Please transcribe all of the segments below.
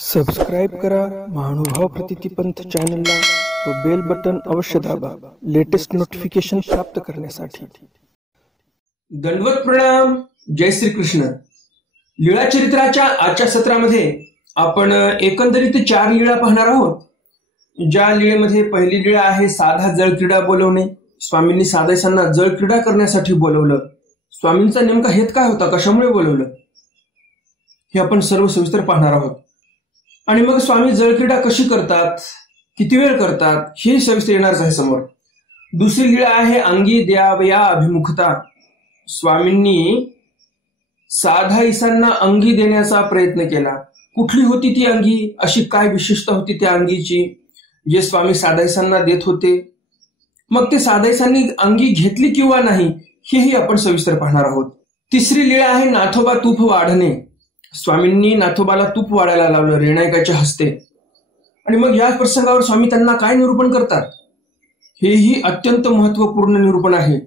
Subscribe करा महानुभाव प्रतिपंथ चॅनलला व बेल बटन अवश्य दाबा लेटेस्ट नोटिफिकेशन प्राप्त करण्यासाठी। दंडवत प्रणाम। जय श्री कृष्ण। लीळा चरित्राच्या आजच्या सत्रामध्ये आपण एकंदरीत 4 लीळा पाहणार आहोत। ज्या लीळेमध्ये पहिली लीळा आहे साधा जळ क्रीडा बोलवणे। स्वामींनी साधकांना जळ क्रीडा करण्यासाठी बोलवलं। स्वामींचा नेमका हेत काय होता, कशामुळे बोलवलं, हे आपण सर्व सविस्तर पाहणार आहोत। आणि मग स्वामी जळ क्रीडा कशी करतात, किती वेळ करतात, हे सविस्तर येणारच आहे समोर। दुसरी लीळा आहे अंगी द्यावया अभिमुखता। स्वामींनी साधा ईसांना अंगी देण्याचा प्रयत्न केला। कुठली होती ती अंगी, अशी काय विशेषता होती त्या अंगीची जे स्वामी साधा ईसांना देत होते। मग ते साधा ईसांनी अंगी घेतली किंवा नाही हेही आपण सविस्तर पाहणार आहोत। तिसरी लीळा आहे नाथोबा तूप वाढणे। स्वामींनी नाथोबाला तूप वाढायला लावलं रेणायकाच्या हस्ते। आणि मग या प्रसंगावर स्वामी त्यांना काय निरूपण करतात, हेही अत्यंत महत्वपूर्ण निरूपण आहे।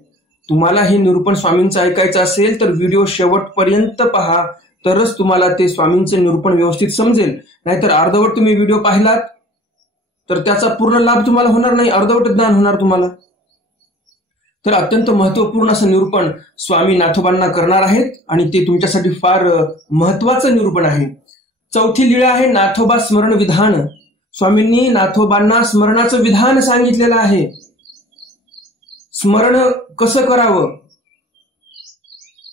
तुम्हाला हे निरूपण स्वामींचं ऐकायचं असेल तर व्हिडिओ शेवटपर्यंत पहा, तरच तुम्हाला ते स्वामींचे निरूपण व्यवस्थित समजेल। नाहीतर अर्धवट तुम्ही व्हिडिओ पाहिलात तर त्याचा पूर्ण लाभ तुम्हाला होणार नाही, अर्धवट ज्ञान होणार तुम्हाला। तर अत्यंत महत्वपूर्ण असं निरूपण स्वामी नाथोबांना करणार आहेत आणि ते तुमच्यासाठी फार महत्वाचं निरूपण आहे। चौथी लीळा आहे नाथोबा स्मरण विधान। स्वामींनी नाथोबांना स्मरणाचं विधान सांगितलेलं आहे। स्मरण कसं करावं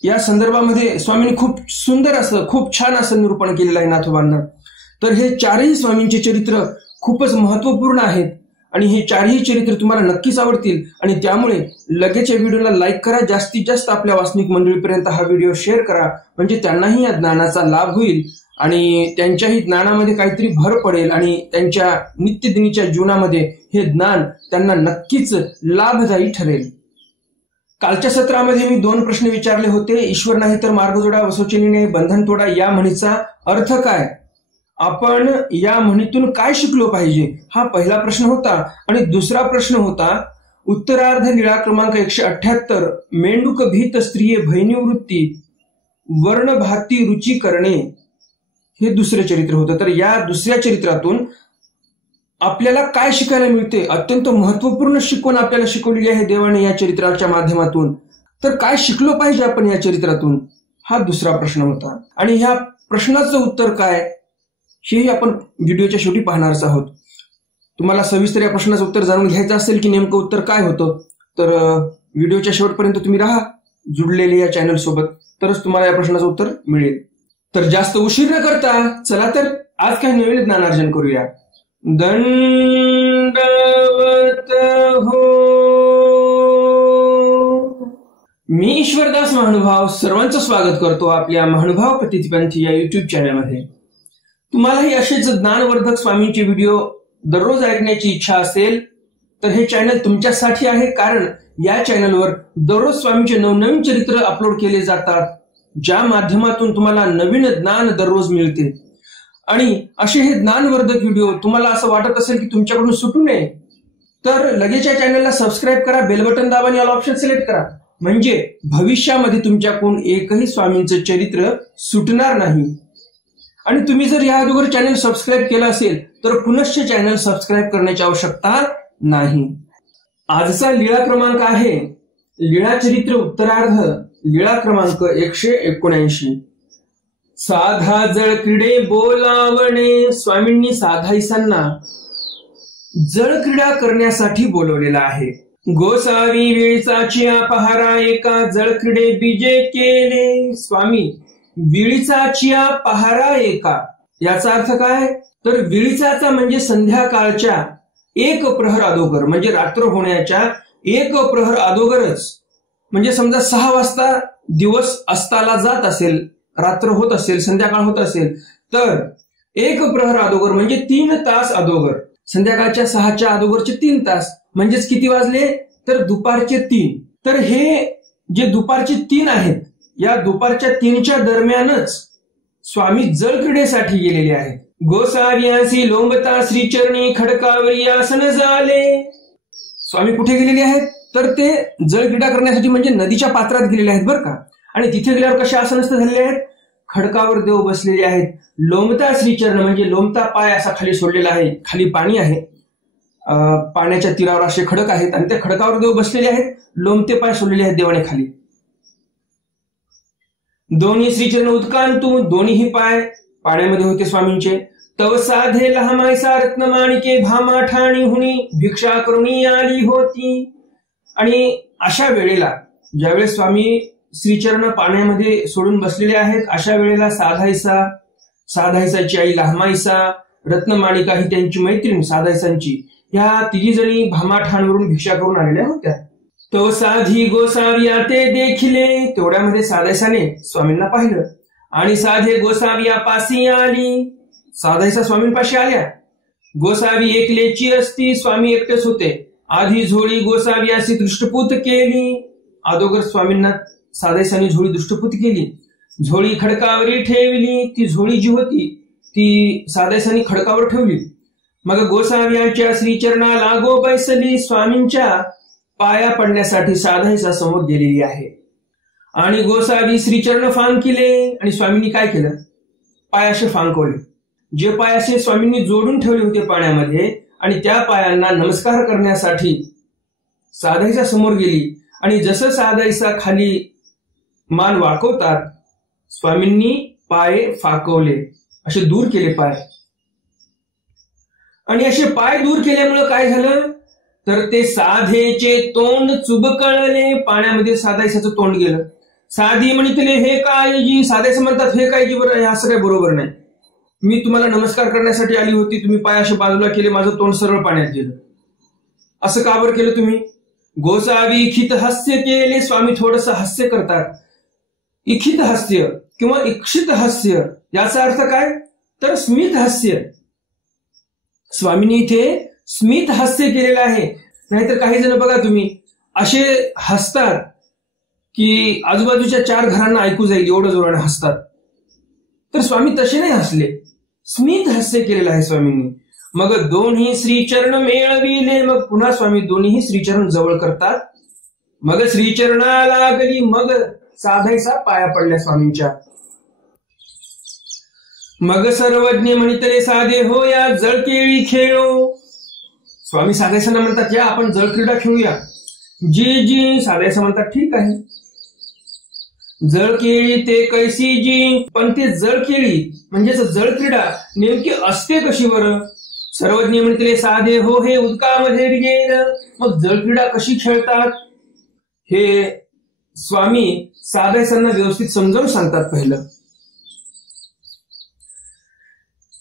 या संदर्भामध्ये स्वामींनी खूप सुंदर असं, खूप छान असं निरूपण केलेलं आहे नाथोबांना। तर हे 4ही स्वामींचे चरित्र खूपच महत्वपूर्ण आहेत आणि हे 4ही चरित्र तुम्हाला नक्कीच आवडतील। आणि त्यामुळे लगेच या व्हिडिओला लाईक करा, जास्तीत जास्त आपल्या वाचनिक मंडळीपर्यंत हा व्हिडिओ शेअर करा, म्हणजे त्यांनाही या ज्ञानाचा लाभ होईल आणि त्यांच्याही ज्ञानामध्ये काहीतरी भर पडेल आणि त्यांच्या नित्यदिनीच्या जीवनामध्ये हे ज्ञान त्यांना नक्कीच लाभदायी ठरेल। कालच्या सत्रामध्ये मी 2 प्रश्न विचारले होते। ईश्वर नाही तर मार्ग जोडा, वसोचिनी बंधन तोडा या म्हणीचा अर्थ काय, आपण या म्हणीतून काय शिकलो पाहिजे, हा पहिला प्रश्न होता। आणि दुसरा प्रश्न होता उत्तरार्ध लीळा क्रमांक 178 मेंढूक भीत स्त्रिये भयनिवृत्ती वर्ण भाती रुची करणे, हे दुसरे चरित्र होतं। तर या दुसऱ्या चरित्रातून आपल्याला काय शिकायला मिळते, अत्यंत महत्वपूर्ण शिकवण आपल्याला शिकवलेली आहे देवाने या चरित्राच्या माध्यमातून। तर काय शिकलो पाहिजे आपण या चरित्रातून, हा दुसरा प्रश्न होता। आणि ह्या प्रश्नाचं उत्तर काय हेही आपण व्हिडिओच्या शेवटी पाहणारच आहोत। तुम्हाला सविस्तर या प्रश्नाचं उत्तर जाणून घ्यायचं असेल की नेमकं उत्तर काय होतं, तर व्हिडिओच्या शेवटपर्यंत तुम्ही राहा जुडलेले या चॅनल सोबत, तरच तुम्हाला या प्रश्नाचं उत्तर मिळेल। तर जास्त उशीर न करता चला तर आज काही नवीन ज्ञानार्जन करूया। दंडवत हो। मी ईश्वरदास महानुभाव सर्वांचं स्वागत करतो आपल्या महानुभाव प्रतिपंथ या युट्यूब चॅनलमध्ये। तुम्हालाही असेच ज्ञानवर्धक स्वामींचे व्हिडिओ दररोज ऐकण्याची इच्छा असेल तर हे चॅनल तुमच्यासाठी आहे, कारण या चॅनलवर दररोज स्वामींचे नवनवीन चरित्र अपलोड केले जातात, ज्या माध्यमातून तुम्हाला नवीन ज्ञान दररोज मिळते। आणि असे हे ज्ञानवर्धक व्हिडिओ तुम्हाला असं वाटत असेल की तुमच्याकडून सुटू नये तर लगेच या चॅनलला सबस्क्राईब करा, बेल बटन दाबा आणि ऑल ऑप्शन सिलेक्ट करा, म्हणजे भविष्यामध्ये तुमच्याकडून एकही स्वामींचं चरित्र सुटणार नाही। आणि तुम्ही जर या अगोदर चॅनल सबस्क्राईब केलं असेल तर पुनश्च चॅनल सबस्क्राईब करण्याची आवश्यकता नाही। आजचा लीळा क्रमांक आहे लीळा चरित्र उत्तरार्ध लीळा क्रमांक 179 साधा जळ क्रीडे बोलावणे। स्वामींनी साधा ईसांना जळ क्रीडा करण्यासाठी बोलवलेला आहे। गोसावी वेळीचाची पहारा एका जळ क्रीडे बीजे केले। स्वामी विळीचाचिया पहारा एका याचा अर्थ काय, तर विळीचाचा म्हणजे संध्याकाळच्या 1 प्रहर अगोदर, म्हणजे रात्र होण्याच्या 1 प्रहर अगोदरच, म्हणजे समजा 6 वाजता दिवस अस्ताला जात असेल, रात्र होत असेल, संध्याकाळ होत असेल, तर 1 प्रहर अगोदर म्हणजे 3 तास अगोदर, संध्याकाळच्या 6च्या अगोदरचे 3 तास म्हणजेच किती वाजले, तर दुपारचे 3। तर हे जे दुपारचे 3 आहेत, या दुपारच्या 3च्या दरम्यानच स्वामी जळ क्रीडेसाठी गेलेले आहेत। गोसाव्यासी लोंबता श्रीचरणी खडकावरी आसन झाले। स्वामी कुठे गेलेले आहेत, तर ते जळ क्रीडा करण्यासाठी म्हणजे नदीच्या पात्रात गेलेले आहेत बरं का। आणि तिथे गेल्यावर कशा आसनस्थ झालेले आहेत, खडकावर देव बसलेले आहेत. लोमता श्रीचरण म्हणजे लोमता पाय असा खाली सोडलेला आहे, खाली पाणी आहे, पाण्याच्या तीरावर असे खडक आहेत आणि त्या खडकावर देव बसलेले आहेत, लोमते पाय सोडलेले आहेत देवाने खाली. दोन्ही श्रीचरण उदकांतू, दोन्हीही पाय पाण्यामध्ये होते स्वामींचे. तव साधे लहामायसा रत्नमाणिके भामा ठाणी हुनी भिक्षा करुणी आली होती. आणि अशा वेळेला ज्यावेळेस स्वामी श्रीचरण पाण्यामध्ये सोडून बसलेले आहेत, अशा वेळेला साधायसाची आई लहामायसा, रत्नमाणिका ही त्यांची मैत्रीण साधायसांची, ह्या तिघी जणी भामाठाणवरून भिक्षा करून आलेल्या होत्या. तो साधी गोसाविया ते देखिले, तेवढ्यामध्ये साधायसाने स्वामींना पाहिलं आणि साधे गोसाविया पासी आली, साधायसा स्वामींपाशी आल्या. गोसावी एकलेची असती, स्वामी एकटेच होते. आधी झोळी गोसावियासी दृष्टपूत केली, अगोदर स्वामींना साधायसाने झोळी दृष्टपूत केली. झोळी खडकावरी ठेवली, ती झोळी जी होती ती साधायसाने खडकावर ठेवली. मग गोसाव्यांच्या श्रीचरणा लागो बैसली, स्वामींच्या पाया पडण्यासाठी साधायसा समोर गेलेली आहे. आणि गोसावी श्रीचरण फांकिले, आणि स्वामींनी काय केलं, पायाशे फांकवले. जे पायाशे स्वामींनी जोडून ठेवले होते पाण्यामध्ये, आणि त्या पायांना नमस्कार करण्यासाठी साधायसा समोर गेली. आणि जसं साधायसा खाली मान वाकवतात, स्वामींनी पाय फाकवले, असे दूर केले पाय. आणि असे पाय दूर केल्यामुळे काय झालं, तर ते साधेचे तोंड चुबकळले, पाण्यामध्ये साधायसाचं तोंड गेलं. साधी म्हणतले हे काय जी, साधायचं म्हणतात हे काय जी, बरं हे असं काही बरोबर नाही. मी तुम्हाला नमस्कार करण्यासाठी आली होती, तुम्ही पाय असे बाजूला केले, माझं तोंड सरळ पाण्यात गेलं, असं का बरं केलं तुम्ही. गोसावी इखित हास्य केले, स्वामी थोडस हास्य करतात. इखित हास्य किंवा इक्षित हास्य याचा अर्थ काय, तर स्मित हास्य. स्वामींनी इथे स्मित हास्य केलेलं आहे. नाहीतर काही जण बघा तुम्ही असे हसतात की आजूबाजूच्या 4 घरांना ऐकू जाईल एवढं जोराने हसतात. तर स्वामी तसे नाही हसले, स्मित हास्य केलेलं आहे स्वामींनी. मग दोन्ही श्रीचरण मेळविले, मग पुन्हा स्वामी दोन्ही श्रीचरण जवळ करतात. मग श्रीचरणा लागली, मग साधायसा पाया पडल्या स्वामींच्या. मग सर्वज्ञ म्हणितले साधे हो या जळकेळी खेळो. स्वामी साधायसांना म्हणतात या आपण जळक्रीडा खेळूया. जी जी, साधायसा म्हणतात ठीक आहे. जळकेळी ते कैसी जी, पण ते जळकेळी म्हणजेच जळक्रीडा नेमकी असते कशी बरं. सर्वज्ञ म्हणते साधे हो हे उदकामध्ये गेलं, मग जळक्रीडा कशी खेळतात हे स्वामी साधायसांना व्यवस्थित समजावून सांगतात. पहिलं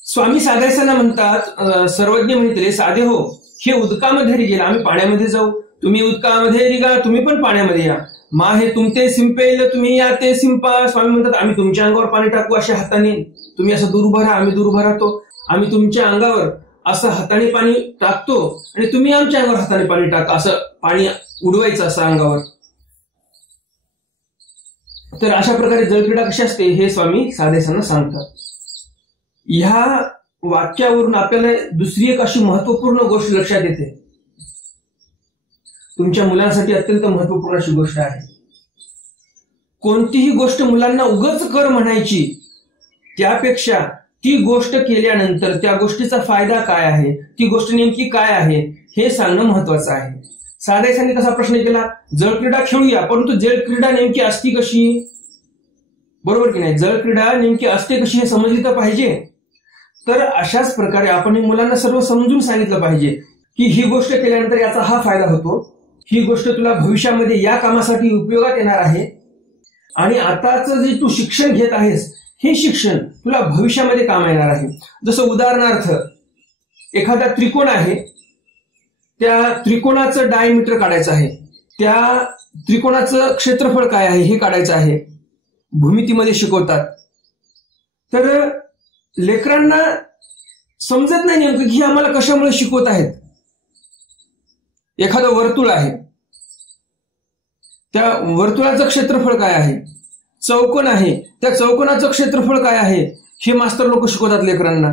स्वामी साधायसांना म्हणतात, सर्वज्ञ म्हणते साधे हो हे उदकामध्ये गेला, आम्ही पाण्यामध्ये जाऊ, तुम्ही उदकामध्ये रिगा, तुम्ही पण पाण्यामध्ये या. मा हे तुमचे सिंपेल, तुम्ही या ते सिंपा. स्वामी म्हणतात आम्ही तुमच्या अंगावर पाणी टाकू अशा हाताने, तुम्ही असं दूर उभा राहा, आम्ही दूर उभा राहतो. आम्ही तुमच्या अंगावर असं हाताने पाणी टाकतो आणि तुम्ही आमच्या अंगावर हाताने पाणी टाका, असं पाणी उडवायचं असं अंगावर. तर अशा प्रकारे जळक्रीडा कशी असते हे स्वामी साधायसांना सांगतात. ह्या वाक्यावरून आपल्याला दुसरी एक अशी महत्वपूर्ण गोष्ट लक्षात येते. तुमच्या मुलांसाठी अत्यंत महत्वपूर्ण अशी गोष्ट आहे. कोणतीही गोष्ट मुलांना उगाच कर म्हणायची, त्यापेक्षा ती गोष्ट केल्यानंतर त्या गोष्टीचा फायदा काय आहे, ती गोष्ट नेमकी काय आहे हे सांगणं महत्वाचं आहे. साधायसांनी कसा प्रश्न केला, जळक्रीडा खेळूया, परंतु जळक्रीडा नेमकी असती कशी, बरोबर की नाही. जळक्रीडा नेमकी असते कशी हे समजली तर पाहिजे. तर अशाच प्रकारे आपण मुलांना सर्व समजून सांगितलं पाहिजे की ही गोष्ट केल्यानंतर याचा हा फायदा होतो, ही गोष्ट तुला भविष्यामध्ये या कामासाठी उपयोगात येणार आहे, आणि आताच जे तू शिक्षण घेत आहेस हे शिक्षण तुला भविष्यामध्ये काम येणार आहे. जसं उदाहरणार्थ एखादा त्रिकोण आहे, त्या त्रिकोणाचं डायमीटर काढायचं आहे, त्या त्रिकोणाचं क्षेत्रफळ काय आहे हे काढायचं आहे, भूमितीमध्ये शिकवतात. तर लेकरांना समजत नाही नेमकं की आम्हाला कशामुळे शिकवत आहेत. एखादं वर्तुळ आहे, त्या वर्तुळाचं क्षेत्रफळ काय आहे, चौकोन आहे, त्या चौकोनाचं क्षेत्रफळ काय आहे हे मास्तर लोक शिकवतात लेकरांना.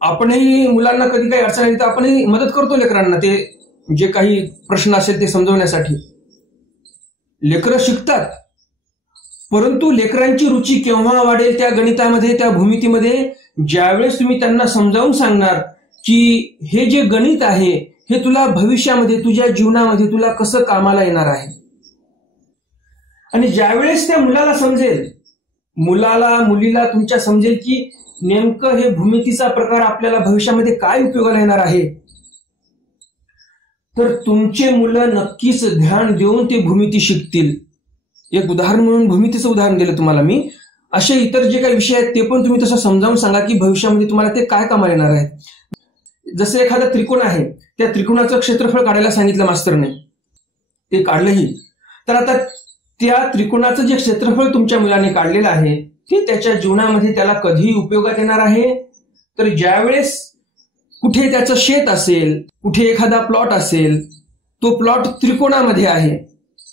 आपणही मुलांना कधी काही अडचण आली तर आपणही मदत करतो लेकरांना, ते जे काही प्रश्न असेल ते समजवण्यासाठी. लेकरं शिकतात, परंतु लेकरांची रुची केव्हा वाढेल त्या गणितामध्ये, त्या भूमितीमध्ये, ज्यावेळेस तुम्ही त्यांना समजावून सांगणार की हे जे गणित आहे हे तुला भविष्यामध्ये तुझ्या जीवनामध्ये तुला कसं कामाला येणार आहे. आणि ज्यावेळेस त्या मुलाला समजेल, मुलीला तुमच्या समजेल की नेमकं हे भूमितीचा प्रकार आपल्याला भविष्यामध्ये काय उपयोगाला येणार आहे, तर तुमचे मुलं नक्कीच ध्यान देऊन ते भूमिती शिकतील. एक उदाहरण म्हणून भूमितीचं उदाहरण दिलं तुम्हाला मी. असे इतर जे काही विषय आहेत ते पण तुम्ही तसं समजावून सांगा की भविष्यामध्ये तुम्हाला ते काय कामाला येणार आहे. जसं एखादा त्रिकोण आहे, त्या त्रिकोणाचं क्षेत्रफळ काढायला सांगितलं मास्तरने, ते काढलंही, तर आता त्या त्रिकोणाचं जे क्षेत्रफळ तुमच्या मुलाने काढलेलं आहे ते त्याच्या जीवनामध्ये त्याला कधी उपयोगात येणार आहे, तर ज्यावेळेस कुठे त्याचं शेत असेल, कुठे एखादा प्लॉट असेल, तो प्लॉट त्रिकोणामध्ये आहे,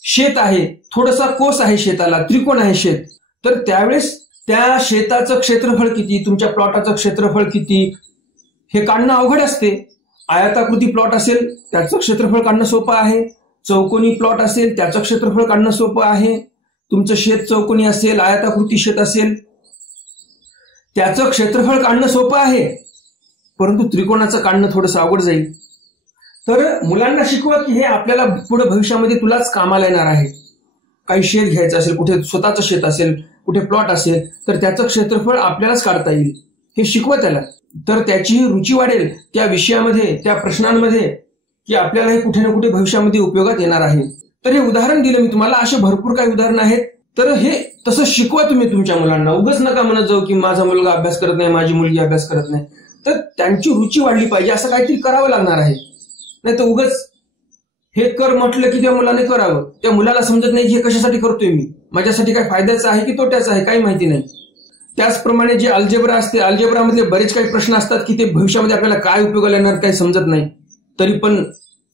शेत आहे, थोडासा कोस आहे शेताला, त्रिकोण आहे शेत, तर त्यावेळेस त्या शेताचं क्षेत्रफळ किती, तुमच्या प्लॉटाचं क्षेत्रफळ किती हे काढणं अवघड असते. आयताकृती प्लॉट असेल त्याचं क्षेत्रफळ काढणं सोपं आहे, चौकोनी प्लॉट असेल त्याचं क्षेत्रफळ काढणं सोपं आहे, तुमचं शेत चौकोनी असेल, आयताकृती शेत असेल त्याचं क्षेत्रफळ काढणं सोपं आहे, परंतु त्रिकोणाचं काढणं थोडंसं अवघड जाईल. तर मुलांना शिकवा की हे आपल्याला पुढे भविष्यामध्ये तुलाच कामाला येणार आहे. काही शेत घ्यायचं असेल, कुठे स्वतःचं शेत असेल, कुठे प्लॉट असेल, तर त्याचं क्षेत्रफळ आपल्यालाच काढता येईल हे शिकवा त्याला. तर त्याची रुची वाढेल त्या विषयामध्ये, त्या प्रश्नांमध्ये, की आपल्याला हे कुठे ना कुठे भविष्यामध्ये उपयोगात येणार आहे. तर हे उदाहरण दिलं मी तुम्हाला, असे भरपूर काही उदाहरणं आहेत. तर हे तसं शिकवा तुम्ही तुमच्या मुलांना. उगाच नका म्हणत जाऊ की माझा मुलगा अभ्यास करत नाही, माझी मुलगी अभ्यास करत नाही. तर त्यांची रुची वाढली पाहिजे, असं काहीतरी करावं लागणार आहे. नाही तर उगाच हे कर म्हटलं की त्या मुलाने करावं, त्या मुलाला समजत नाही की हे कशासाठी करतोय मी, माझ्यासाठी काय फायद्याचं आहे की तोट्याचं आहे काही माहिती नाही. त्याचप्रमाणे जे अल्जेब्रा असते, अल्जेब्रामधले बरेच काही प्रश्न असतात की ते भविष्यामध्ये आपल्याला काय उपयोगाला येणार काही समजत नाही, तरी पण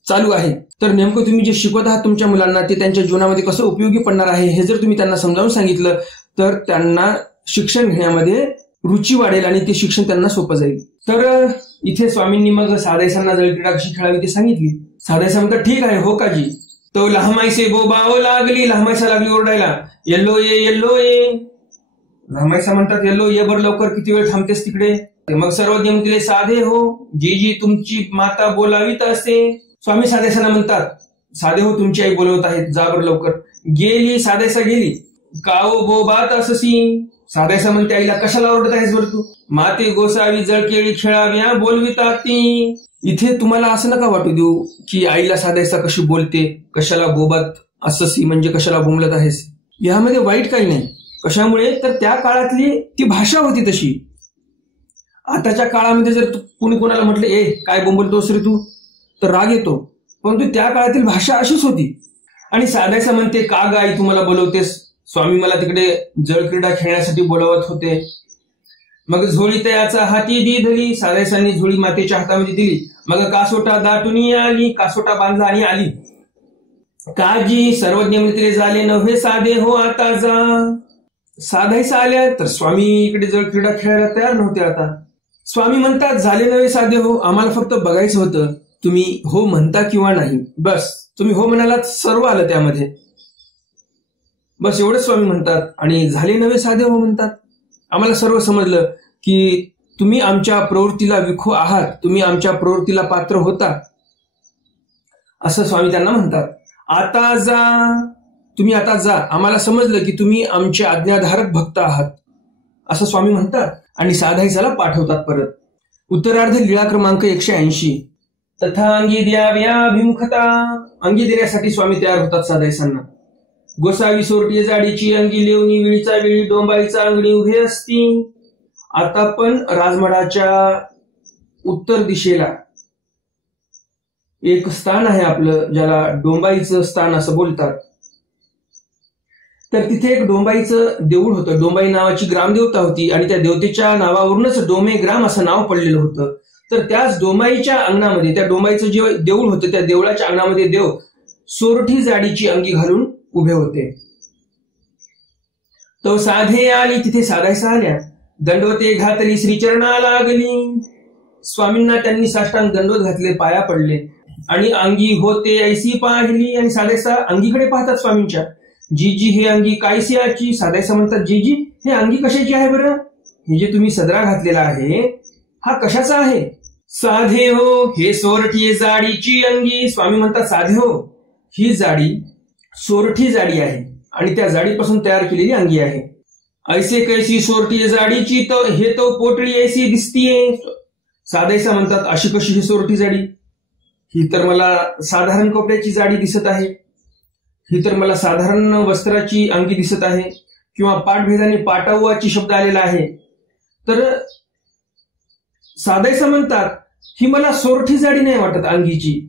चालू आहे. तर नेमकं तुम्ही जे शिकवत आहात तुमच्या मुलांना ते त्यांच्या जीवनामध्ये कसं उपयोगी पडणार आहे हे जर तुम्ही त्यांना समजावून सांगितलं तर त्यांना शिक्षण घेण्यामध्ये रुची वाढेल आणि ते शिक्षण त्यांना सोपं जाईल. तर इथे स्वामींनी मग साधायसांना जळक्रीडा कशी खेळावी ते सांगितली. साधायसा म्हणतात ठीक आहे हो काजी. तो लहामाईसे बोबाव लागली, लहामाईसा लागली ओरडायला, येल्लो ये येल्लो ये. लहामाईसा म्हणतात येल्लो ये बर लवकर, किती वेळ थांबतेस तिकडे. मग सर्वज्ञ म्हणतील साधे हो, जी जी तुमची माता बोलावीत असे. स्वामी साधायसांना म्हणतात साधे हो तुमची आई बोलवत आहेत, जा बर लवकर. गेली साधायसा गेली. काओ बोबात अससी. साधायसा म्हणते आईला कशाला ओरडत आहेस बरं तू, माते गोसावी जळकेळी खेळाव्या बोलवितात ती. इथे तुम्हाला असं नका वाटू देऊ की आईला साधायसा कशी बोलते, कशाला बोबात अससी म्हणजे कशाला बोंबलत आहेस. यामध्ये वाईट काही नाही. कशामुळे तर त्या काळातली ती भाषा होती तशी. आताच्या काळामध्ये जर कुणी कोणाला म्हटलं ए काय बोंबलतोस रे तू, तर राग येतो, परंतु त्या काळातील भाषा अशीच होती. आणि साधायसा म्हणते का ग आई तुम्हाला बोलवतेस, स्वामी मला तिकडे जळक्रीडा खेळण्यासाठी बोलवत होते. मग झोळी तयाचा हाती दिली. साधायसांनी झोळी मातेच्या हातामध्ये दिली. मग कासोटा दाटून आली, कासोटा बांधला आणि आली. काजी सर्वज्ञ म्हणते झाले नव्हे साधे हो आता जा. साधायसा आल्या तर स्वामी इकडे जळक्रीडा खेळायला तयार नव्हते. आता स्वामी म्हणतात झाले नव्हे साधे हो, आम्हाला फक्त बघायचं होतं तुम्ही हो म्हणता किंवा नाही, बस तुम्ही हो म्हणालात सर्व आलं त्यामध्ये, बस एवढंच स्वामी म्हणतात. आणि झाले नव्हे साधे हो म्हणतात, आम्हाला सर्व समजलं की तुम्ही आमच्या प्रवृत्तीला विखो आहात, तुम्ही आमच्या प्रवृत्तीला पात्र होता, असं स्वामी त्यांना म्हणतात. आता जा, तुम्ही आता जा, आम्हाला समजलं की तुम्ही आमचे आज्ञाधारक भक्त आहात, असं स्वामी म्हणतात. आणि साधायसाला पाठवतात परत. उत्तरार्ध लीळा क्रमांक 180. तथा अंगी द्याव्या अभिमुखता. अंगी देण्यासाठी स्वामी तयार होतात साधायसांना. गोसावी सोरटी जाडीची अंगी लेवणी, विळीचा वेळी डोंबाईचा अंगणी उभे असती. आता पण राजमठाच्या उत्तर दिशेला एक स्थान आहे आपलं, ज्याला डोंबाईचं स्थान असं बोलतात. तर तिथे एक डोंबाईचं देऊळ होतं. डोंबाई नावाची ग्रामदेवता होती आणि त्या देवतेच्या नावावरूनच डोमे ग्राम असं नाव पडलेलं होतं. तर त्याच डोंबाईच्या अंगणामध्ये, त्या डोंबाईचं जे देऊळ होतं त्या देवळाच्या अंगणामध्ये देव सोरठी जाडीची अंगी घालून उभे होते. तो साधे आली, तिथे साधायसा आल्या. दंडवते घातली श्रीचरणा लागली. स्वामींना त्यांनी साष्टांग दंडवत घातले, पाया पडले आणि अंगी होते ऐसी पाहिली. आणि साधायसा अंगीकडे पाहतात स्वामींच्या. जी हे अंगी कायसी आची, साधायचं म्हणतात जी हे अंगी कशाची आहे बरं? हे जे तुम्ही सदरा घातलेला आहे हा कशाचा आहे? साधे हो हे सोरठी जाडीची अंगी. स्वामी म्हणतात साधे हो ही जाडी सोरठी जाडी आहे आणि त्या जाडीपासून तयार केलेली अंगी आहे. ऐसे कैसी सोरठी जाडीची तर हे तो पोटळी ऐसी दिसतीये. साधायचा म्हणतात अशी कशी ही सोरठी जाडी? ही तर मला साधारण कपड्याची जाडी दिसत आहे, ही तर मला साधारण वस्त्राची अंगी दिसत आहे, किंवा पाठभेदाने पाटावाची शब्द आलेला आहे. तर साधायचं म्हणतात ही मला सोरठी जाडी नाही वाटत अंगीची.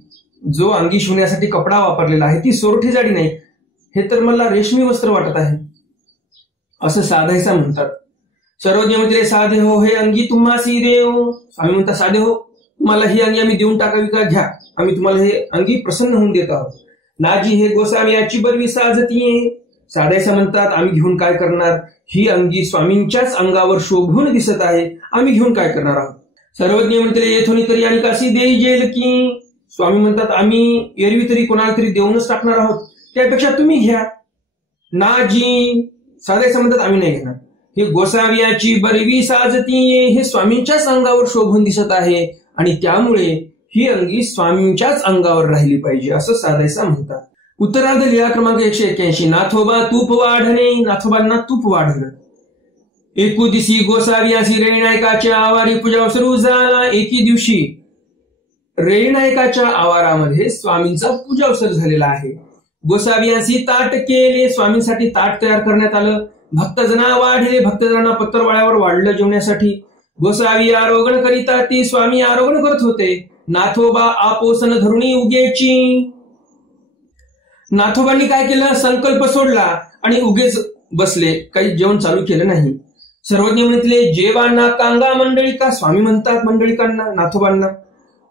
जो अंगी शिवण्यासाठी कपडा वापरलेला आहे ती सोरठी जाडी नाही, हे तर मला रेशमी वस्त्र वाटत आहे असं साधायचं म्हणतात. सर्वज्ञ म्हणते साधे हो हे अंगी तुम्हासी देव. स्वामी म्हणतात साधे हो तुम्हाला ही अंगी आम्ही देऊन टाकावी का? घ्या, आम्ही तुम्हाला हे अंगी प्रसन्न होऊन देत आहोत. नाजी हे गोसावी याची बरवी साजतीये. साधायचं म्हणतात आम्ही घेऊन काय करणार? ही अंगी स्वामींच्याच अंगावर शोभून दिसत आहे, आम्ही घेऊन काय करणार आहोत? सर्वज्ञ म्हणते येथोनी तरी आणि काशी देई जेल की. स्वामी म्हणतात आम्ही एरवी तरी कोणाला तरी देऊनच टाकणार आहोत, त्यापेक्षा तुम्ही घ्या. नाजी साधायचं म्हणतात आम्ही नाही घेणार. हे गोसावियाची बरवी साजतीये हे स्वामींच्याच अंगावर शोभून दिसत आहे आणि त्यामुळे ही अंगी स्वामींच्याच अंगावर राहिली पाहिजे असं साधायचं म्हणतात. उत्तरार्ध लीळा क्रमांक 181. नाथोबा तूप वाढणे. नाथोबांना तूप वाढलं. एकू दिवशी गोसावियासी रेणायकाच्या आवारी पूजा सुरू झाला. एके दिवशी रेणायकाच्या आवारामध्ये स्वामींचा पूजा अवसर झालेला आहे. गोसावियासी ताट केले. स्वामींसाठी ताट तयार करण्यात आलं. भक्तजना वाढले. भक्तजनांना पत्तरवाळ्यावर वाढलं जेवण्यासाठी. गोसावी आरोगण करीता ती स्वामी आरोगण करत होते. नाथोबा आपोसन धरुणी उगेची. नाथोबांनी काय केलं? संकल्प सोडला आणि उगेच बसले, काही जेवण चालू केलं नाही. सर्वज्ञ म्हटले जेवाना कांगा मंडळिका. स्वामी म्हणतात मंडळिकांना नाथोबांना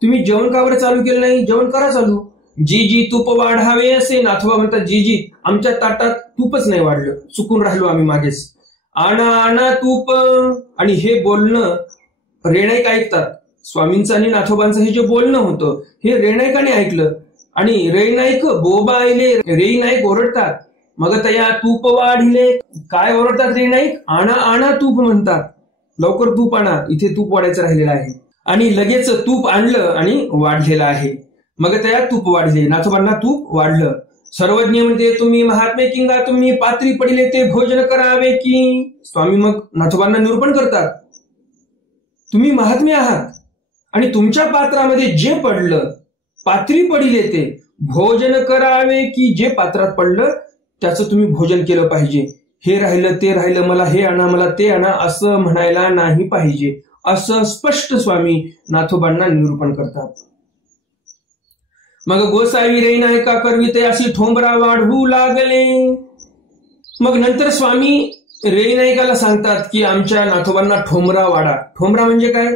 तुम्ही जेवण का बरं चालू केलं नाही? जेवण करा चालू. जी तूप वाढावे असे. नाथोबा म्हणतात जी आमच्या ताटात तूपच नाही वाढलं, चुकून राहिलो आम्ही मागेच. आणा तूप. आणि हे बोलणं रेणाईक ऐकतात. स्वामींचं आणि नाथोबांचं हे जे बोलणं होतं हे रेणाईकाने ऐकलं आणि रेणाईक बोबायले. रेणाईक ओरडतात मग तया तूप वाढिले. काय ओरडतात रेणाईक? आणा तूप म्हणतात. लवकर तूप आणा, इथे तूप वाढायचं राहिलेलं आहे. आणि लगेच तूप आणलं आणि वाढलेलं आहे. मग तया तूप वाढले. नाथोबांना तूप वाढलं. सर्वज्ञ म्हणते तुम्ही महात्मे किंगा तुम्ही पात्री पडिले ते भोजन करावे की. स्वामी मग नाथोबांना निरूपण करतात तुम्ही महात्मे आहात आणि तुमच्या पात्रामध्ये जे पडलं पात्री पडिले ते भोजन करावे की. जे पात्रात पडलं त्याचं तुम्ही भोजन केलं पाहिजे. हे राहिलं ते राहिलं, मला हे आणा मला ते आणा असं म्हणायला नाही पाहिजे असं स्पष्ट स्वामी नाथोबांना निरूपण करतात. मग गोसावी रेणायका करविते अशी ठोंबरा वाढवू लागले. मग नंतर स्वामी रेणायकाला सांगतात की आमच्या नाथोबांना ठोंबरा वाढा. ठोंबरा म्हणजे काय?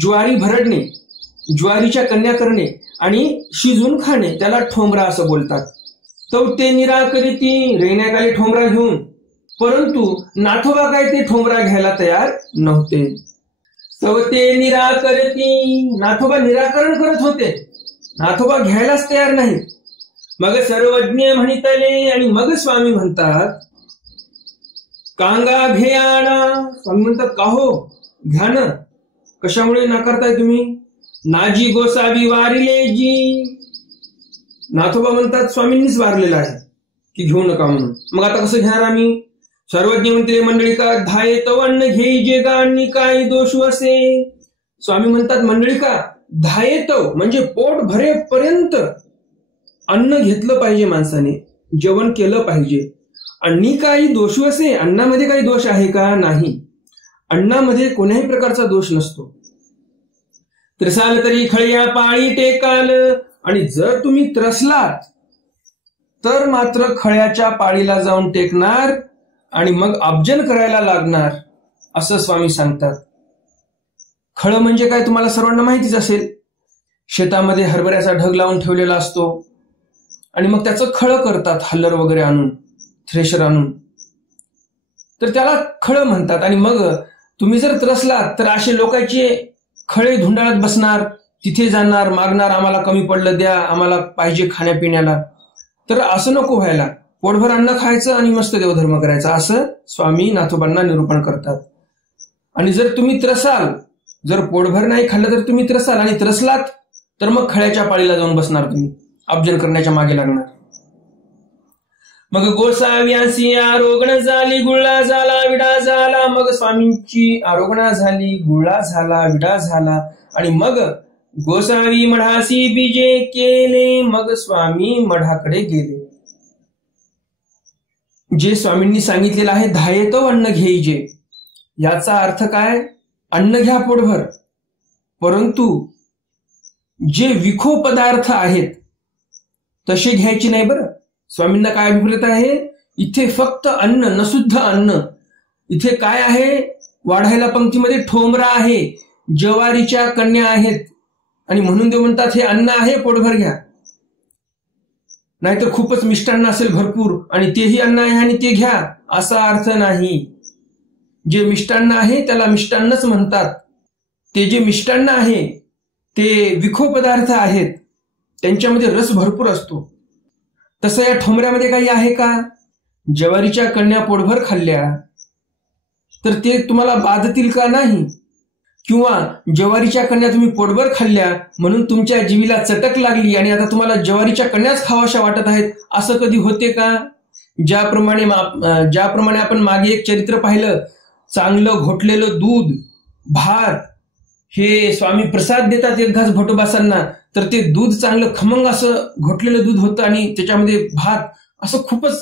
ज्वारी भरडणे, ज्वारीच्या कन्या करणे आणि शिजून खाणे, त्याला ठोंबरा असं बोलतात. तर ते निराकरिती रेणायकाले ठोंबरा घेऊन, परंतु नाथोबा काय ते ठोंबरा घ्यायला तयार नव्हते. तर ते निराकरिती. नाथोबा निराकरण करत होते, नाथोबा घ्यायलाच तयार नाही. मग सर्वज्ञ म्हणितले. आणि मग स्वामी म्हणतात कांगा घेयाना. स्वामी म्हणतात का हो घ्या ना. कशामुळे नाकारताय तुम्ही? नाजी गोसावी वारिले जी. नाथोबा म्हणतात स्वामींनीच वारलेला आहे की घेऊ नका म्हणून. मग आता कसं घेणार आम्ही? सर्वज्ञ म्हणते मंडळिका धायेत अन्न घेई जे गाणी काय दोष असे. स्वामी म्हणतात मंडळिका धायेत म्हणजे पोट भरेपर्यंत अन्न घेतलं पाहिजे, माणसाने जेवण केलं पाहिजे. आणि काही दोष असे, अन्नामध्ये काही दोष आहे का? नाही, अन्नामध्ये कोणत्याही प्रकारचा दोष नसतो. त्रसाल तरी खळ्या पाळी टेकाल. आणि जर तुम्ही त्रसलात तर मात्र खळ्याच्या पाळीला जाऊन टेकणार आणि मग अब्जन करायला लागणार असं स्वामी सांगतात. खळ म्हणजे काय तुम्हाला सर्वांना माहितीच असेल. शेतामध्ये हरभऱ्याचा ढग लावून ठेवलेला असतो आणि मग त्याचं खळ करतात, हल्लर वगैरे आणून, थ्रेशर आणून, तर त्याला खळ म्हणतात. आणि मग तुम्ही जर त्रसलात तर असे लोकांचे खळे धुंडाळत बसणार, तिथे जाणार, मागणार आम्हाला कमी पडलं द्या, आम्हाला पाहिजे खाण्यापिण्याला. तर असं नको व्हायला. पोटभर अन्न खायचं आणि मस्त देवधर्म करायचा, असं स्वामी नाथोबांना निरूपण करतात. आणि जर तुम्ही त्रसाल, जर पोटभर नाही खाल्लं तर तुम्ही त्रसाल, आणि त्रसलात तर मग खळ्याच्या पाळीला जाऊन बसणार, तुम्ही अब्जन करण्याच्या मागे लागणार. मग गोसाव्यासी आरोगण झाली, गुळा झाला, विडा झाला. मग स्वामींची आरोगणा झाली, गुळा झाला, विडा झाला, आणि मग गोसावी मढासी बीजे केले. मग स्वामी मढाकडे गेले. जे स्वामींनी सांगितलेलं आहे, धायेतो अन्न घेईजे, याचा अर्थ काय? अन्न घ्या पोटभर, परंतु जे विखो पदार्थ आहेत तसे घ्यायचे नाही. बरं, स्वामींना काय अभिप्रेत आहे? इथे फक्त अन्न, नशुद्ध अन्न. इथे काय आहे? वाढायला पंक्तीमध्ये ठोंबरा आहे, ज्वारीच्या कण्या आहेत, आणि म्हणून ते म्हणतात हे अन्न आहे, पोटभर घ्या. नाहीतर खूपच मिष्टान्न असेल भरपूर आणि तेही अन्न आहे आणि ते घ्या, असा अर्थ नाही. जे मिष्टान्न आहे त्याला मिष्टान्नच म्हणतात. ते जे मिष्टान्न आहे ते विखो पदार्थ आहेत, त्यांच्यामध्ये रस भरपूर असतो. तसं या ठोंबऱ्यामध्ये काही आहे का? ज्वारीच्या कण्या पोटभर खाल्ल्या तर ते तुम्हाला बाधतील का? नाही. किंवा ज्वारीच्या कण्या तुम्ही पोटभर खाल्ल्या म्हणून तुमच्या जिभेला चटक लागली आणि आता तुम्हाला ज्वारीच्या कण्याच खावाशा वाटत आहेत, असं कधी होते का? ज्याप्रमाणे आपण मागे एक चरित्र पाहिलं, चांगलं घोटलेलं दूध, भात हे स्वामी प्रसाद देतात एक घास भटोबासांना, तर ते दूध चांगलं खमंग असं घोटलेलं दूध होतं आणि त्याच्यामध्ये भात, असं खूपच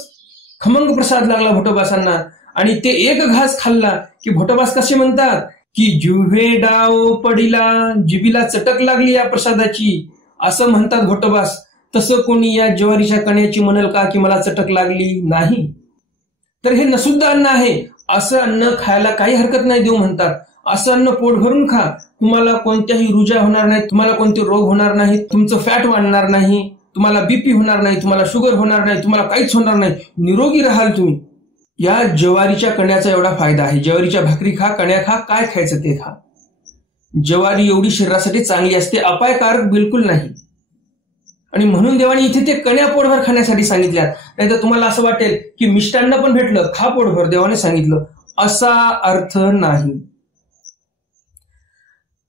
खमंग प्रसाद लागला भटोबासांना. आणि ते एक घास खाल्ला की भटोबास कसे म्हणतात की जिव्हे डाव पडिला, जिभेला चटक लागली या प्रसादाची, असं म्हणतात भटोबास. तसं कोणी या ज्वारीच्या कण्याची म्हणेल का की मला चटक लागली? नाही. तर हे नशुद्ध अन्न आहे, असं अन्न खायला काही हरकत नाही, देव म्हणतात. असं अन्न पोट भरून खा, तुम्हाला कोणत्याही रुजा होणार नाही, तुम्हाला कोणते रोग होणार नाही, तुमचं फॅट वाढणार नाही, तुम्हाला बीपी होणार नाही, तुम्हाला शुगर होणार नाही, तुम्हाला काहीच होणार नाही, निरोगी राहाल तुम्ही. या ज्वारीच्या कण्याचा एवढा फायदा आहे. ज्वारीच्या भाकरी खा, कण्या खा, काय खायचं ते खा. ज्वारी एवढी शरीरासाठी चांगली असते, अपायकारक बिलकुल नाही. आणि म्हणून देवाने इथे ते कण्या पोटभर खाण्यासाठी सांगितल्यात. नाहीतर तुम्हाला असं वाटेल की मिष्टान्न पण भेटलं, खा पोटभर, देवाने सांगितलं, असा अर्थ नाही.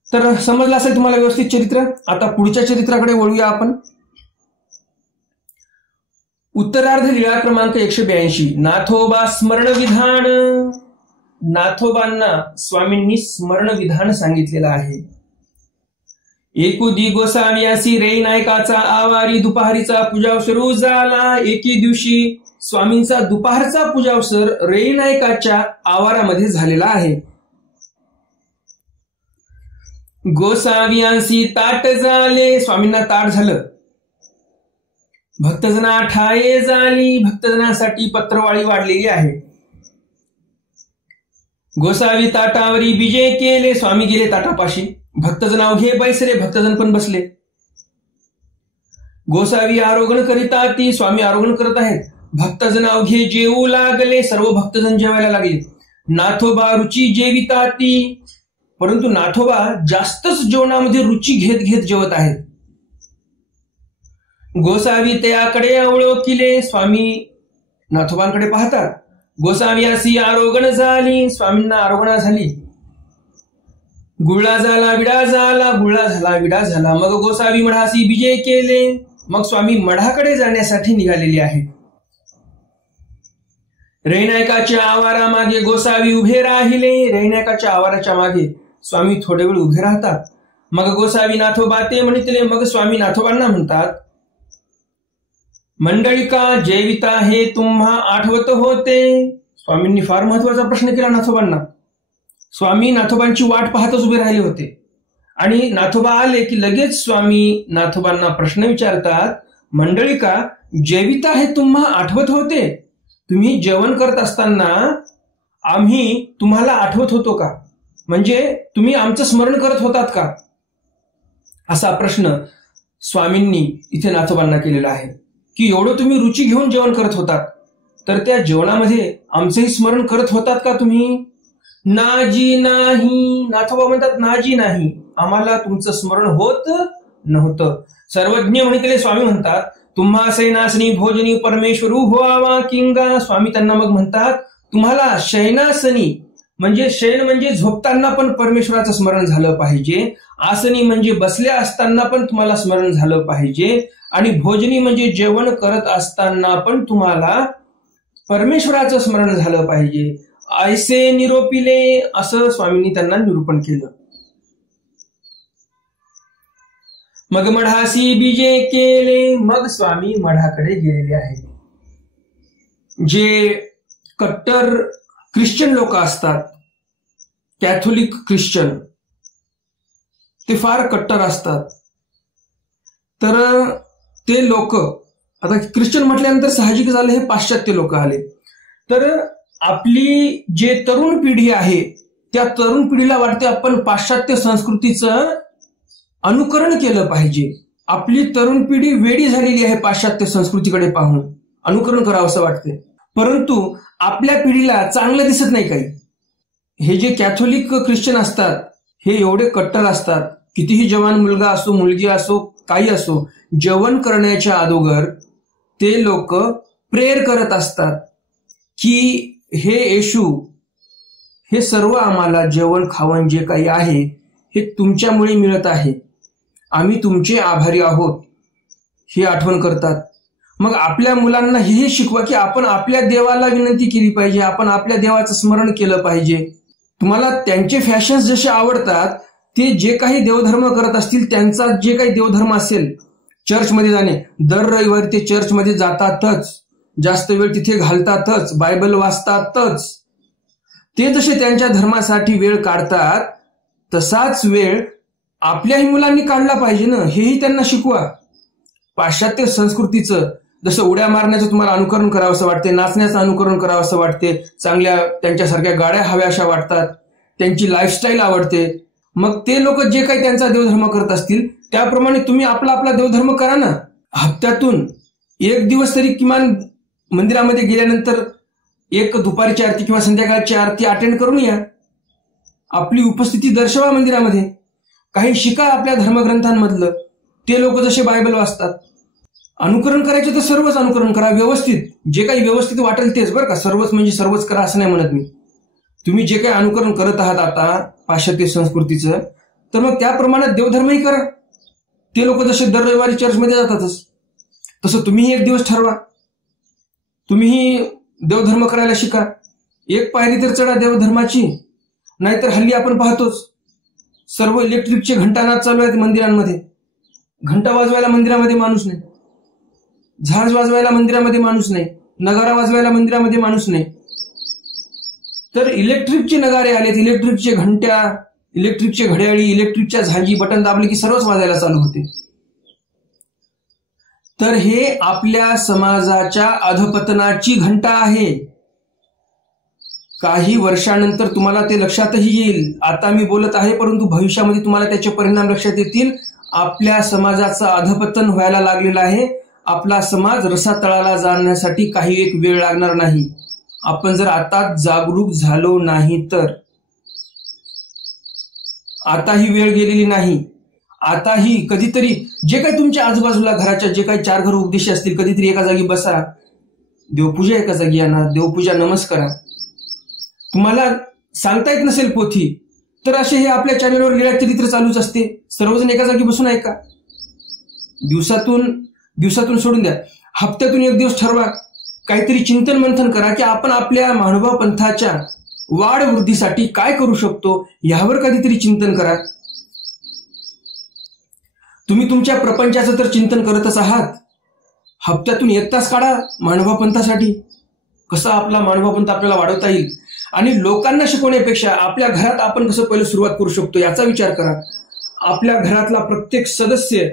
तर समजलं असेल तुम्हाला व्यवस्थित चरित्र. आता पुढच्या चरित्राकडे वळूया आपण. उत्तरार्ध लीळा क्रमांक 182, नाथोबा स्मरण विधान. नाथोबांना स्वामींनी स्मरण विधान सांगितलेलं आहे. एकुदी गोसाव्यासी रे नायकाचा आवारी, दुपारीचा पूजावसर झाला. एके दिवशी स्वामींचा दुपारचा पूजावसर रे नायकाच्या आवारामध्ये झालेला आहे. गोसाव्यांसी ताट झाले, स्वामींना ताट झालं. भक्तजना ठाये झाली, भक्तजनासाठी पत्रवाळी वाढलेली आहे. गोसावी ताटावरी बीजे केले, स्वामी गेले ताटापाशी. भक्तजन अवघे बैसले, भक्तजन पण बसले. गोसावी आरोगण करिता ती, स्वामी आरोगण करत आहेत. भक्तजन अवघे जेवू लागले, सर्व भक्तजन जेवायला लागले. नाथोबा रुची जेविता ती, परंतु नाथोबा जास्तच जेवणामध्ये रुची घेत घेत जेवत आहेत. गोसावी त्याकडे अवळोकिले, स्वामी नाथोबांकडे पाहतात. गोसाव्यासी आरोगण झाली, स्वामींना आरोगणा झाली. गुळा झाला, विडा झाला, गुळा झाला, विडा झाला. मग गोसावी मढासी बीजे केले. मग स्वामी मढाकडे जाण्यासाठी निघालेले आहेत. रैनायकाच्या आवारामागे गोसावी उभे राहिले. रैनायकाच्या आवाराच्या मागे स्वामी थोडे वेळ उभे राहतात. मग गोसावी नाथोबा ते म्हणितले. मग स्वामी नाथोबांना म्हणतात, मंडळिका जेविता हे तुम्हा आठवत होते. स्वामींनी फार महत्वाचा प्रश्न केला नाथोबांना. स्वामी नाथोबांची वाट पाहतच उभे राहिले होते आणि नाथोबा आले की लगेच स्वामी नाथोबांना प्रश्न विचारतात, मंडळिका जेविता हे तुम्हा आठवत होते? तुम्ही जेवण करत असताना आम्ही तुम्हाला आठवत होतो का? म्हणजे तुम्ही आमचं स्मरण करत होतात का? असा प्रश्न स्वामींनी इथे नाथोबांना केलेला आहे की एवढं तुम्ही रुची घेऊन जेवण करत होतात, तर त्या जेवणामध्ये आमचंही स्मरण करत होतात का तुम्ही? नाजी नाही. नाथोबा म्हणतात, नाजी नाही, आम्हाला तुमचं स्मरण होत नव्हतं. सर्वज्ञ म्हणितले स्वामी म्हणतात, तुम्हा सैनासनी भोजनी परमेश्वरू व्हावा किंगा. स्वामी त्यांना मग म्हणतात, तुम्हाला शयनासनी म्हणजे शयन म्हणजे झोपताना पण परमेश्वराचं स्मरण झालं पाहिजे, आसनी म्हणजे बसल्या असताना पण तुम्हाला स्मरण झालं पाहिजे, आणि भोजनी म्हणजे जेवण करत असताना पण तुम्हाला परमेश्वराचं स्मरण झालं पाहिजे. ऐसे निरोपिले, असं स्वामींनी त्यांना निरूपण केलं. मग मढासी बीजे केले. मग स्वामी मढाकडे गेलेले आहेत. जे कट्टर ख्रिश्चन लोक असतात, कॅथोलिक ख्रिश्चन, ते फार कट्टर असतात. तर ते लोक, आता ख्रिश्चन म्हटल्यानंतर साहजिक झालं हे पाश्चात्य लोक आले. तर आपली जे तरुण पिढी आहे त्या तरुण पिढीला वाटते आपण पाश्चात्य संस्कृतीचं अनुकरण केलं पाहिजे. आपली तरुण पिढी वेडी झालेली आहे पाश्चात्य संस्कृतीकडे पाहून, अनुकरण करावं असं वाटते. परंतु आपल्या पिढीला चांगलं दिसत नाही काही. हे जे कॅथोलिक ख्रिश्चन असतात हे एवढे कट्टर असतात, कितीही जवान मुलगा असो मुलगी असो काही असो, जेवण करण्याच्या अगोदर ते लोक प्रेयर करत असतात की हे येशू, हे सर्व आम्हाला जेवण खावण जे काही आहे हे तुमच्यामुळे मिळत आहे, आम्ही तुमचे आभारी आहोत, ही आठवण करतात. मग आपल्या मुलांना हे शिकवा की आपण आपल्या देवाला विनंती केली पाहिजे, आपण आपल्या देवाचं स्मरण केलं पाहिजे. तुम्हाला त्यांचे फॅशन्स जसे आवडतात, ते जे काही देवधर्म करत असतील त्यांचा जे काही देवधर्म असेल, चर्चमध्ये जाणे, दर रविवारी ते चर्चमध्ये जातातच, जास्त वेळ तिथे घालतातच, बायबल वाचतातच. ते जसे त्यांच्या धर्मासाठी वेळ काढतात तसाच वेळ आपल्याही मुलांनी काढला पाहिजे ना, हेही त्यांना शिकवा. पाश्चात्य संस्कृतीचं जसं उड्या मारण्याचं तुम्हाला अनुकरण करावं असं वाटते, नाचण्याचं अनुकरण करावं असं वाटते, चांगल्या त्यांच्यासारख्या गाड्या हव्या अशा वाटतात, त्यांची लाईफस्टाईल आवडते. मग ते लोक जे काही त्यांचा देवधर्म करत असतील त्याप्रमाणे तुम्ही आपला आपला देवधर्म करा ना. हप्त्यातून एक दिवस तरी किमान मंदिरामध्ये गेल्यानंतर एक दुपारची आरती किंवा संध्याकाळची आरती अटेंड करून या. आपली उपस्थिती दर्शवा मंदिरामध्ये. काही शिका आपल्या धर्मग्रंथांमधलं. ते लोक जसे बायबल वाचतात, अनुकरण करायचे तर सर्वच अनुकरण करा, व्यवस्थित, जे काही व्यवस्थित वाटेल तेच, बरं का. सर्वच म्हणजे सर्वच करा असं नाही म्हणत मी. तुम्ही जे काही अनुकरण करत आहात आता पाश्चात्य संस्कृतीचं, तर मग त्याप्रमाणे देवधर्मही करा. ते लोक जसे दर रविवारी चर्चमध्ये जातातच, तसं तुम्हीही एक दिवस ठरवा, तुम्हीही देवधर्म करायला शिका. एक पायरी तर चढा देवधर्माची. नाहीतर हल्ली आपण पाहतोच सर्व इलेक्ट्रिकचे घंटानाद चालू आहेत मंदिरांमध्ये. घंटा वाजवायला मंदिरामध्ये माणूस नाही, झांज वाजवायला मंदिरामध्ये माणूस नाही, नगारा वाजवायला मंदिरामध्ये माणूस नाही. तर इलेक्ट्रिकचे नगारे आलेत, इलेक्ट्रिकचे घंट्या, इलेक्ट्रिकचे घड्याळी, इलेक्ट्रिकच्या झांजी, बटन दाबले की सर्वच वाजायला चालू होते. तर हे आपल्या समाजाच्या अधपतनाची घंटा आहे. काही वर्षानंतर तुम्हाला ते लक्षातही येईल. आता मी बोलत आहे परंतु भविष्यामध्ये तुम्हाला त्याचे परिणाम लक्षात येतील. आपल्या समाजाचं अधपतन व्हायला लागलेलं आहे. आपला समाज रसातळाला जाण्यासाठी काही एक वेळ लागणार नाही. आपण जर आता जागरूक झालो नाही तर. आताही वेळ गेलेली नाही. आताही कधीतरी जे काही तुमच्या आजूबाजूला घराच्या जे काही 4 घर उपदेश असतील, कधीतरी एका जागी बसा, देवपूजा एका जागी आणा, देवपूजा नमस्कारा. तुम्हाला सांगता येत नसेल पोथी तर असे हे आपल्या चॅनलवर लीळा चरित्र चालूच असते. सर्वजण एका जागी बसून ऐका. दिवसातून सोडून द्या, हप्त्यातून एक दिवस ठरवा, काहीतरी चिंतन मंथन करा की आपण आपल्या महानुभाव पंथाच्या वाढ वृद्धीसाठी काय करू शकतो, यावर कधीतरी चिंतन करा. तुम्ही तुमच्या प्रपंचाचं तर चिंतन करतच आहात. हप्त्यातून 1 तास काढा महानुभाव पंथासाठी. कसं आपला महानुभाव पंथ आपल्याला वाढवता येईल आणि लोकांना शिकवण्यापेक्षा आपल्या घरात आपण कसं पहिलं सुरुवात करू शकतो याचा विचार करा. आपल्या घरातला प्रत्येक सदस्य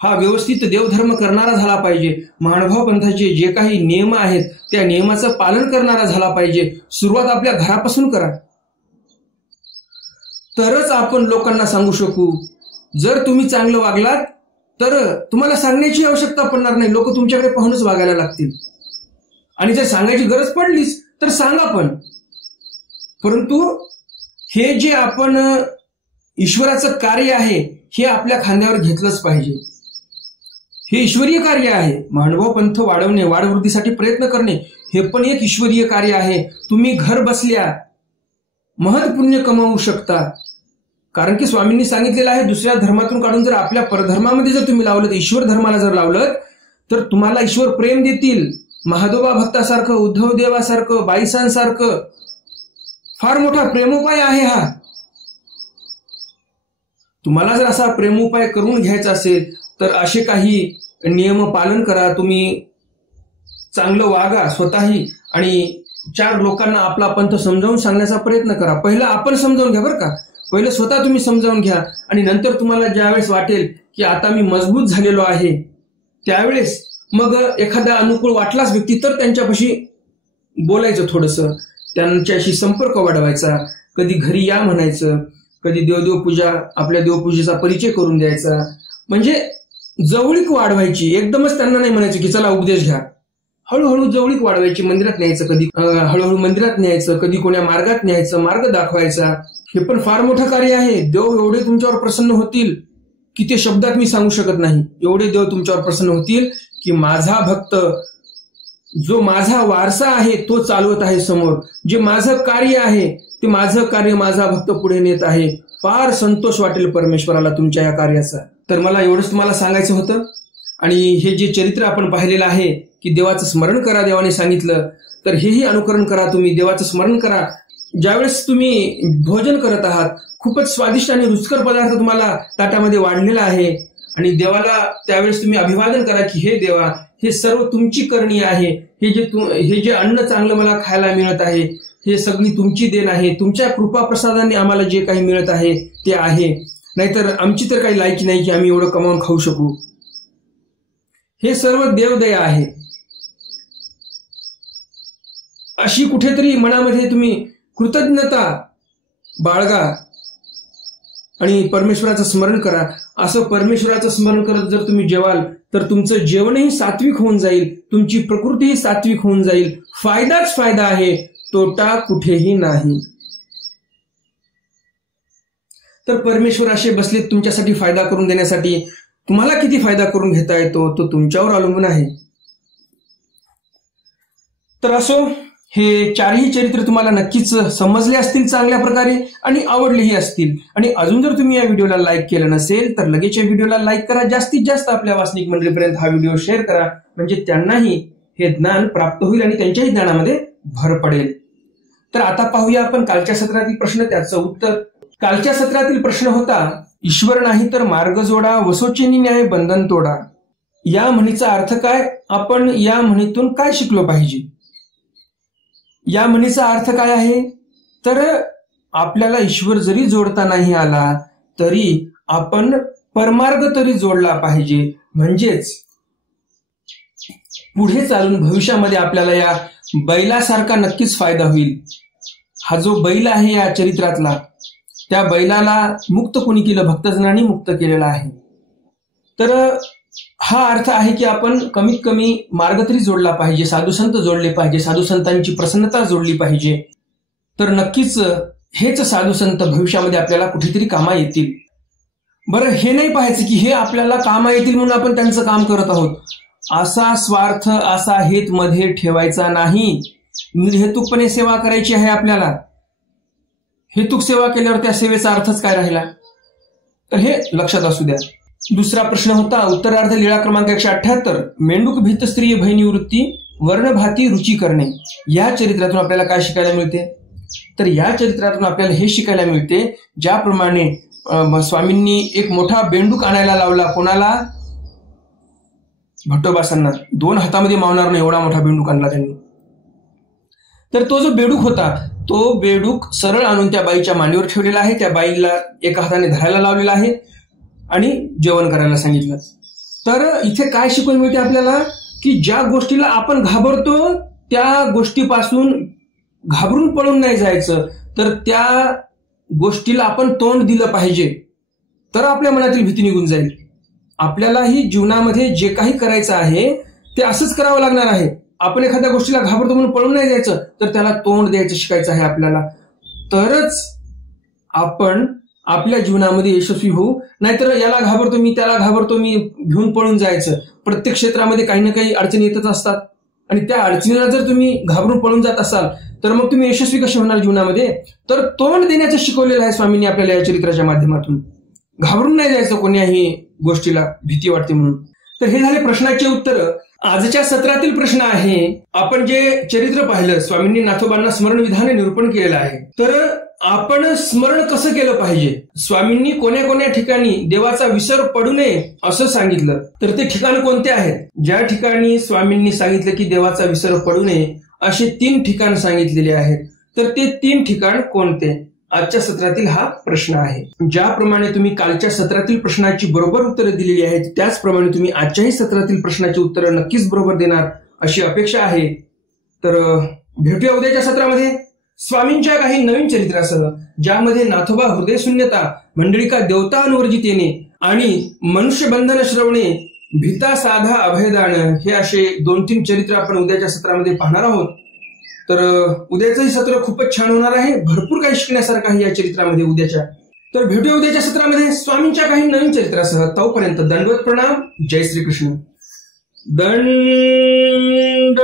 हा व्यवस्थित देवधर्म करणारा झाला पाहिजे. महानुभाव पंथाचे जे काही नियम आहेत त्या नियमाचं पालन करणारा झाला पाहिजे. सुरुवात आपल्या घरापासून करा, तरच आपण लोकांना सांगू शकू. जर तुम्ही चांगलं वागलात तर तुम्हाला सांगण्याची आवश्यकता पडणार नाही. लोक तुमच्याकडे पाहूनच वागायला लागतील. आणि जर सांगायची गरज पडलीच तर सांगा पण. परंतु हे जे आपण ईश्वराचं कार्य आहे हे आपल्या खांद्यावर घेतलंच पाहिजे. हे ईश्वरीय कार्य आहे. महानुभाव पंथ वाढवणे, वाढवृद्धीसाठी प्रयत्न करणे हे पण एक ईश्वरीय कार्य आहे. तुम्ही घर बसल्या महत् पुण्य कमावू शकता. कारण की स्वामींनी सांगितलेलं आहे, दुसऱ्या धर्मातून काढून जर आपल्या परधर्मामध्ये जर तुम्ही लावलं, ईश्वर धर्माला जर लावलं, तर तुम्हाला ईश्वर प्रेम देतील. महादोबा भक्तासारखं, उद्धव देवासारखं, बाईसांसारखं फार मोठा प्रेमोपाय आहे हा. तुम्हाला जर असा प्रेमोपाय करून घ्यायचा असेल तर असे काही नियम पालन करा. तुम्ही चांगलं वागा स्वतःही आणि 4 लोकांना आपला पंथ समजावून सांगण्याचा प्रयत्न करा. पहिलं आपण समजावून घ्या बरं का. पहिलं स्वतः तुम्ही समजावून घ्या आणि नंतर तुम्हाला ज्यावेळेस वाटेल की आता मी मजबूत झालेलो आहे, त्यावेळेस मग एखादा अनुकूल वाटलाच व्यक्ती तर त्यांच्यापाशी बोलायचं, थोडंसं त्यांच्याशी संपर्क वाढवायचा. कधी घरी या म्हणायचं, कधी देवपूजा, आपल्या देवपूजेचा परिचय करून द्यायचा. म्हणजे जवळीक वाढवायची. एकदमच त्यांना नाही म्हणायचं की चला उपदेश घ्या. हळूहळू जवळीक वाढवायची. मंदिरात न्यायचं, कधी हळूहळू मंदिरात न्यायचं, कधी कोण्या मार्गात न्यायचं, मार्ग दाखवायचा. हे पण फार मोठं कार्य आहे. देव एवढे तुमच्यावर प्रसन्न होतील की ते शब्दात मी सांगू शकत नाही. एवढे देव तुमच्यावर प्रसन्न होतील की माझा भक्त, जो माझा वारसा आहे तो चालवत आहे समोर, जे माझं कार्य आहे ते माझं कार्य माझा भक्त पुढे नेत आहे. फार संतोष वाटेल परमेश्वराला तुमच्या या कार्याचा. तर मला एवढंच तुम्हाला सांगायचं होतं. आणि हे जे चरित्र आपण पाहिलेलं आहे की देवाचं स्मरण करा, देवाने सांगितलं, तर हेही अनुकरण करा. तुम्ही देवाचं स्मरण करा. ज्यावेळेस तुम्ही भोजन करत आहात, खूपच स्वादिष्ट आणि रुचकर पदार्थ तुम्हाला ताटामध्ये वाढलेला आहे आणि देवाला त्यावेळेस तुम्ही अभिवादन करा की हे देवा, हे सर्व तुमची करणी आहे. हे जे अन्न चांगलं मला खायला मिळत आहे, हे सगळी तुमची देण आहे. तुमच्या कृपा प्रसादाने आम्हाला जे काही मिळत आहे ते आहे. नाहीतर आमची तर काही लायकी नाही की आम्ही एवढं कमावून खाऊ शकू. हे सर्व देवदया आहे. अशी कुठेतरी मनामध्ये तुम्ही कृतज्ञता बाळगा आणि परमेश्वराचं स्मरण करा. असं परमेश्वराचं स्मरण करत जर तुम्ही जेवाल तर तुमचं जेवणही सात्विक होऊन जाईल, तुमची प्रकृतीही सात्विक होऊन जाईल. फायदाच फायदा आहे, तोटा कुठेही नाही. तर परमेश्वर असे बसले तुमच्यासाठी फायदा करून देण्यासाठी. तुम्हाला किती फायदा करून घेता येतो तो तुमच्यावर अवलंबून आहे. तर असो, हे 4ही चरित्र तुम्हाला नक्कीच समजले असतील चांगल्या प्रकारे आणि आवडलेही असतील. आणि अजून जर तुम्ही या व्हिडिओला लाईक केलं नसेल तर लगेच या व्हिडिओला लाईक करा. जास्तीत जास्त आपल्या वासनिक मंडळीपर्यंत हा व्हिडिओ शेअर करा, म्हणजे त्यांनाही हे ज्ञान प्राप्त होईल आणि त्यांच्याही ज्ञानामध्ये भर पडेल. तर आता पाहूया आपण कालच्या सत्रातील प्रश्न, त्याचं उत्तर. कालच्या सत्रातील प्रश्न होता, ईश्वर नाही तर मार्ग जोडा, वसोचेनी न्याय बंधन तोडा. या म्हणीचा अर्थ काय? आपण या म्हणीतून काय शिकलो पाहिजे? या म्हणीचा अर्थ काय आहे? तर आपल्याला ईश्वर जरी जोडता नाही आला तरी आपण परमार्ग तरी जोडला पाहिजे. म्हणजेच पुढे चालून भविष्यामध्ये आपल्याला या बैलासारखा नक्कीच फायदा होईल. हा जो बैल आहे या चरित्रातला, त्या बैलाला मुक्त कोणी केलं? भक्तजनांनी मुक्त केलेला आहे. तर हा अर्थ आहे की आपण कमीत कमी मार्ग तरी जोडला पाहिजे, साधुसंत जोडले पाहिजे, साधुसंतांची प्रसन्नता जोडली पाहिजे. तर नक्कीच हेच साधुसंत भविष्यामध्ये आपल्याला कुठेतरी कामा येतील. बरं, हे नाही पाहायचं की हे आपल्याला कामा येतील म्हणून आपण त्यांचं काम करत आहोत. असा स्वार्थ, असा हेत मध्ये ठेवायचा नाही. निर्हेतुकपणे सेवा करायची आहे आपल्याला. हेतुक सेवा केल्यावर त्या सेवेचा अर्थच काय राहिला? तर हे लक्षात असू द्या. दुसरा प्रश्न होता, उत्तरार्ध लीळा क्रमांक 178, मेंढूक भीत स्त्रिय भय निवृत्ती, वर्णभाती रुची करणे. या चरित्रातून आपल्याला काय शिकायला मिळते? तर या चरित्रातून आपल्याला हे शिकायला मिळते, ज्याप्रमाणे स्वामींनी एक मोठा बेंडूक आणायला लावला. कोणाला? भट्टोबासांना. 2 हातामध्ये मावणार नाही एवढा मोठा बेंडूक आणला त्यांनी. तर तो जो बेडूक होता, तो बेडूक सरळ आणून त्या बाईच्या मांडीवर ठेवलेला आहे. त्या बाईला एका हाताने धरायला लावलेला आहे आणि जेवण करायला सांगितलं. तर इथे काय शिकवण मिळते आपल्याला की ज्या गोष्टीला आपण घाबरतो त्या गोष्टीपासून घाबरून पळून नाही जायचं, तर त्या गोष्टीला आपण तोंड दिलं पाहिजे, तर आपल्या मनातील भीती निघून जाईल. आपल्यालाही जीवनामध्ये जे काही करायचं आहे ते असंच करावं लागणार आहे. आपण एखाद्या गोष्टीला घाबरतो म्हणून पळून नाही जायचं, तर त्याला तोंड द्यायचं शिकायचं आहे आपल्याला. तरच आपण आपल्या जीवनामध्ये यशस्वी होऊ. नाहीतर याला घाबरतो मी, त्याला घाबरतो मी, घेऊन पळून जायचं. प्रत्येक क्षेत्रामध्ये काही ना काही अडचणी येतच असतात आणि त्या अडचणीला जर तुम्ही घाबरून पळून जात असाल तर मग तुम्ही यशस्वी कसे होणार जीवनामध्ये? तर तोंड देण्याचं शिकवलेलं आहे स्वामींनी आपल्याला या चरित्राच्या माध्यमातून. घाबरून नाही जायचं कोण्याही गोष्टीला, भीती वाटते म्हणून. तर हे झाले प्रश्नाचे उत्तर. आजच्या सत्रातील प्रश्न आहे, आपण जे चरित्र पाहिलं, स्वामींनी नाथोबांना स्मरण विधाने निरूपण केलेलं आहे, तर आपण स्मरण कसं केलं पाहिजे? स्वामींनी कोण्या कोण्या ठिकाणी देवाचा विसर पडू नये असं सांगितलं. तर ते ठिकाण कोणते आहेत? ज्या ठिकाणी स्वामींनी सांगितलं की देवाचा विसर पडू नये असे 3 ठिकाण सांगितलेले आहेत. तर ते 3 ठिकाण कोणते? आजच्या सत्रातील हा प्रश्न आहे. ज्याप्रमाणे तुम्ही कालच्या सत्रातील प्रश्नाची बरोबर उत्तरं दिलेली आहेत त्याचप्रमाणे तुम्ही आजच्याही सत्रातील प्रश्नाची उत्तरं नक्कीच बरोबर देणार अशी अपेक्षा आहे. तर भेटूया उद्याच्या सत्रामध्ये स्वामींच्या काही नवीन चरित्रासह, ज्यामध्ये नाथोबा हृदयशून्यता, मंडळिका देवता अनुवर्जित येणे आणि मनुष्य बंधन श्रवणे, भीता साधा अभयदान हे असे 2-3 चरित्र आपण उद्याच्या सत्रामध्ये पाहणार आहोत. तर उद्याचंही सत्र खूपच छान होणार आहे. भरपूर काही शिकण्यासारखं आहे या चरित्रामध्ये उद्याच्या. तर भेटूया उद्याच्या सत्रामध्ये स्वामींच्या काही नवीन चरित्रासह. तोपर्यंत दंडवत प्रणाम. जय श्रीकृष्ण. दंड